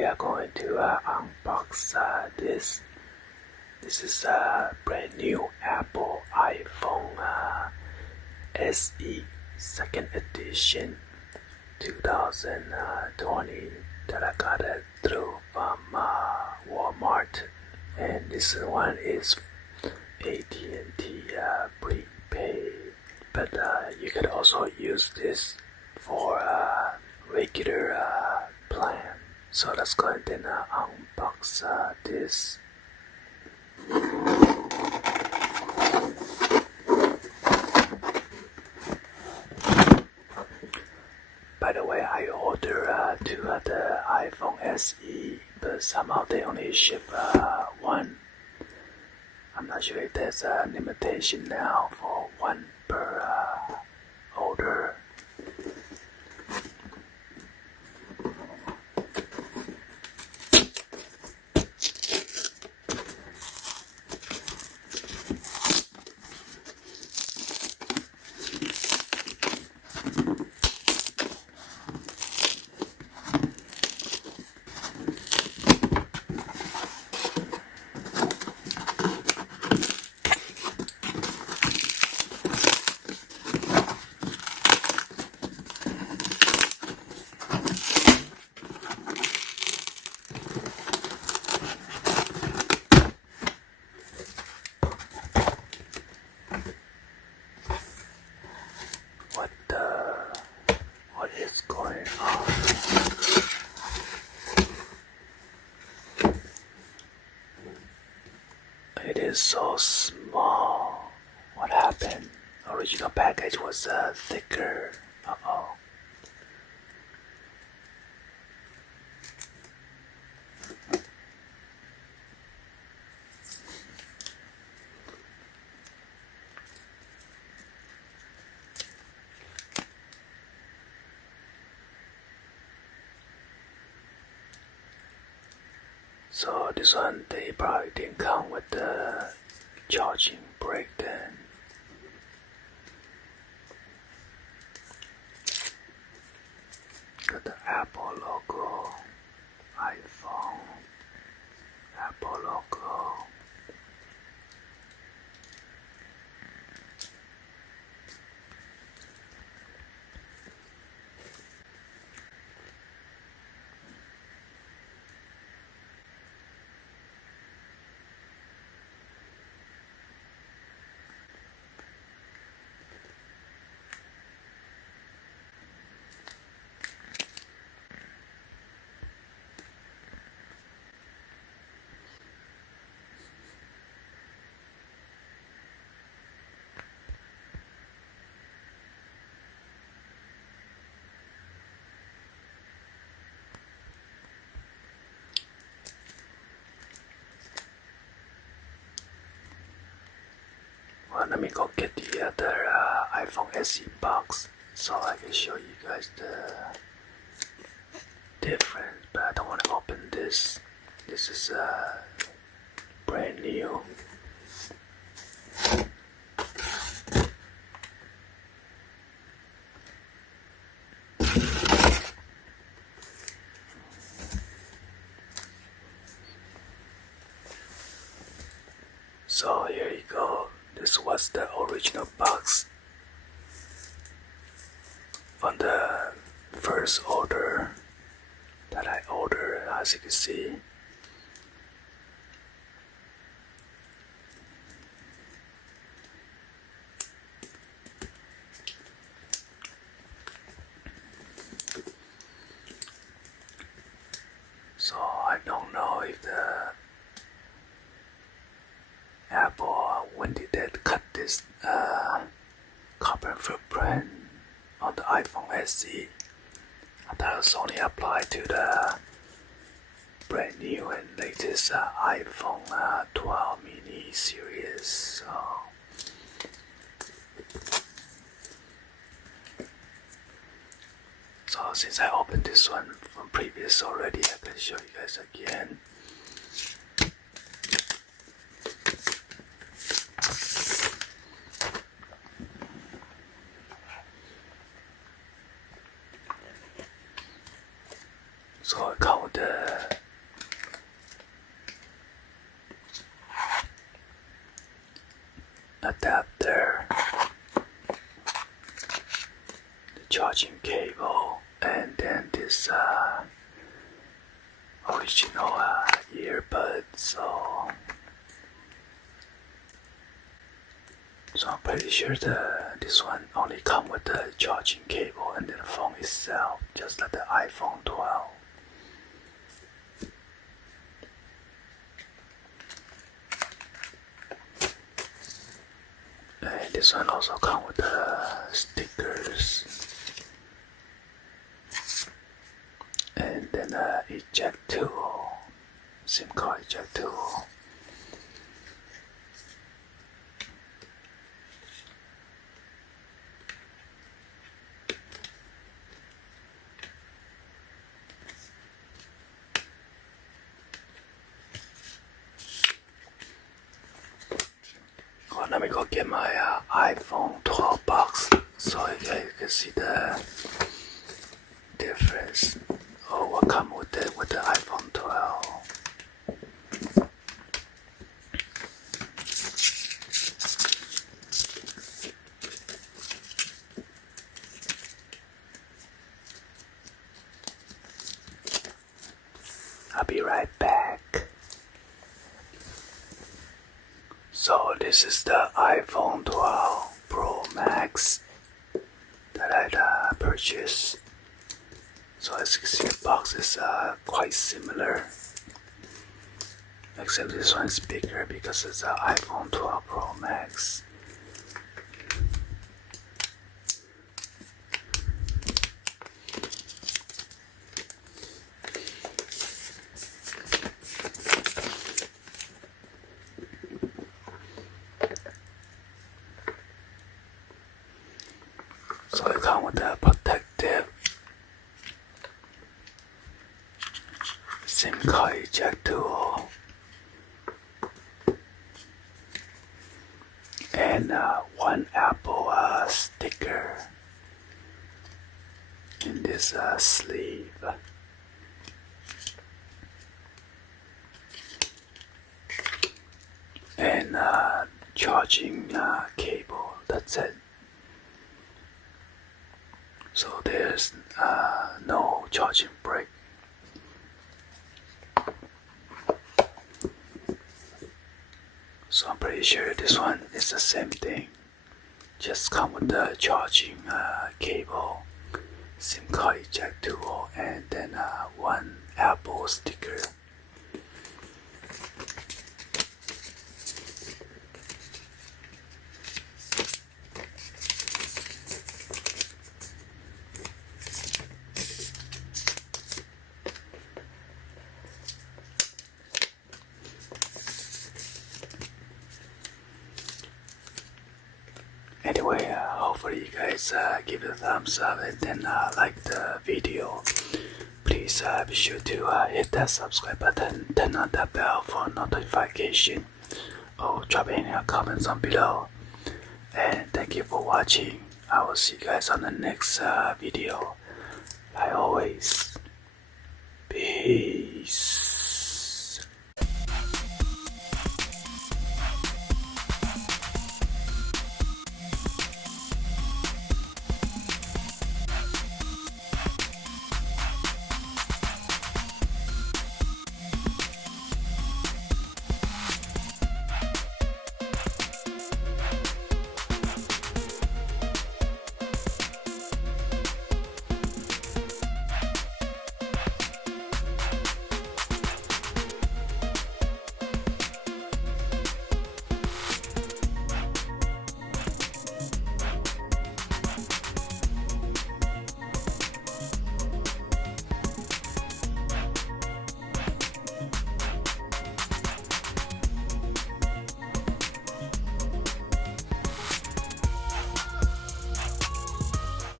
we are going to unbox this. This is a brand new Apple iPhone SE second edition 2020 that I got it through from Walmart, and this one is AT&T prepaid, but you can also use this for regular plan. So let's go ahead and unbox this. By the way, I ordered two of the iPhone SE, but somehow they only ship one. I'm not sure if there's a limitation now for one per order. What is going on? It is so small. What happened? Original package was thicker. Uh-oh. So this one, they probably didn't come with the charging brick then. Got the Apple logo, iPhone, Apple logo. Well, let me go get the other iPhone SE box so I can show you guys the difference, but I don't want to open this. This is brand new. So here you go. This was the original box from the first order that I ordered, as you can see. So I don't know if the Apple, when did they cut this carbon footprint on the iPhone SE? I thought it was only applied to the brand new and latest iPhone 12 mini series. So since I opened this one from previous already, I can show you guys again. So I count the adapter, the charging cable, and then this original earbuds. So I'm pretty sure this one only come with the charging cable and then the phone itself, just like the iPhone 12. And this one also comes with the stickers. And then eject tool, SIM card eject tool. Well, let me go get my iPhone 12 box so you guys can see the difference. Oh, what comes with the iPhone 12? I'll be right back. So this is the iPhone 12 Pro Max that I purchased. So as you can see, the box is quite similar, except this one is bigger because it's an iPhone 12 Pro Max. So it comes with a protective SIM card eject tool and one Apple sticker in this sleeve. And charging cable, that's it. So there's no charging brick. So I'm pretty sure this one is the same thing. Just come with the charging cable, SIM card eject tool, and then one Apple sticker. Anyway, hopefully you guys give it a thumbs up and then like the video. Please be sure to hit that subscribe button, turn on that bell for notification, or drop any comments on below. And thank you for watching. I will see you guys on the next video. Like always, peace.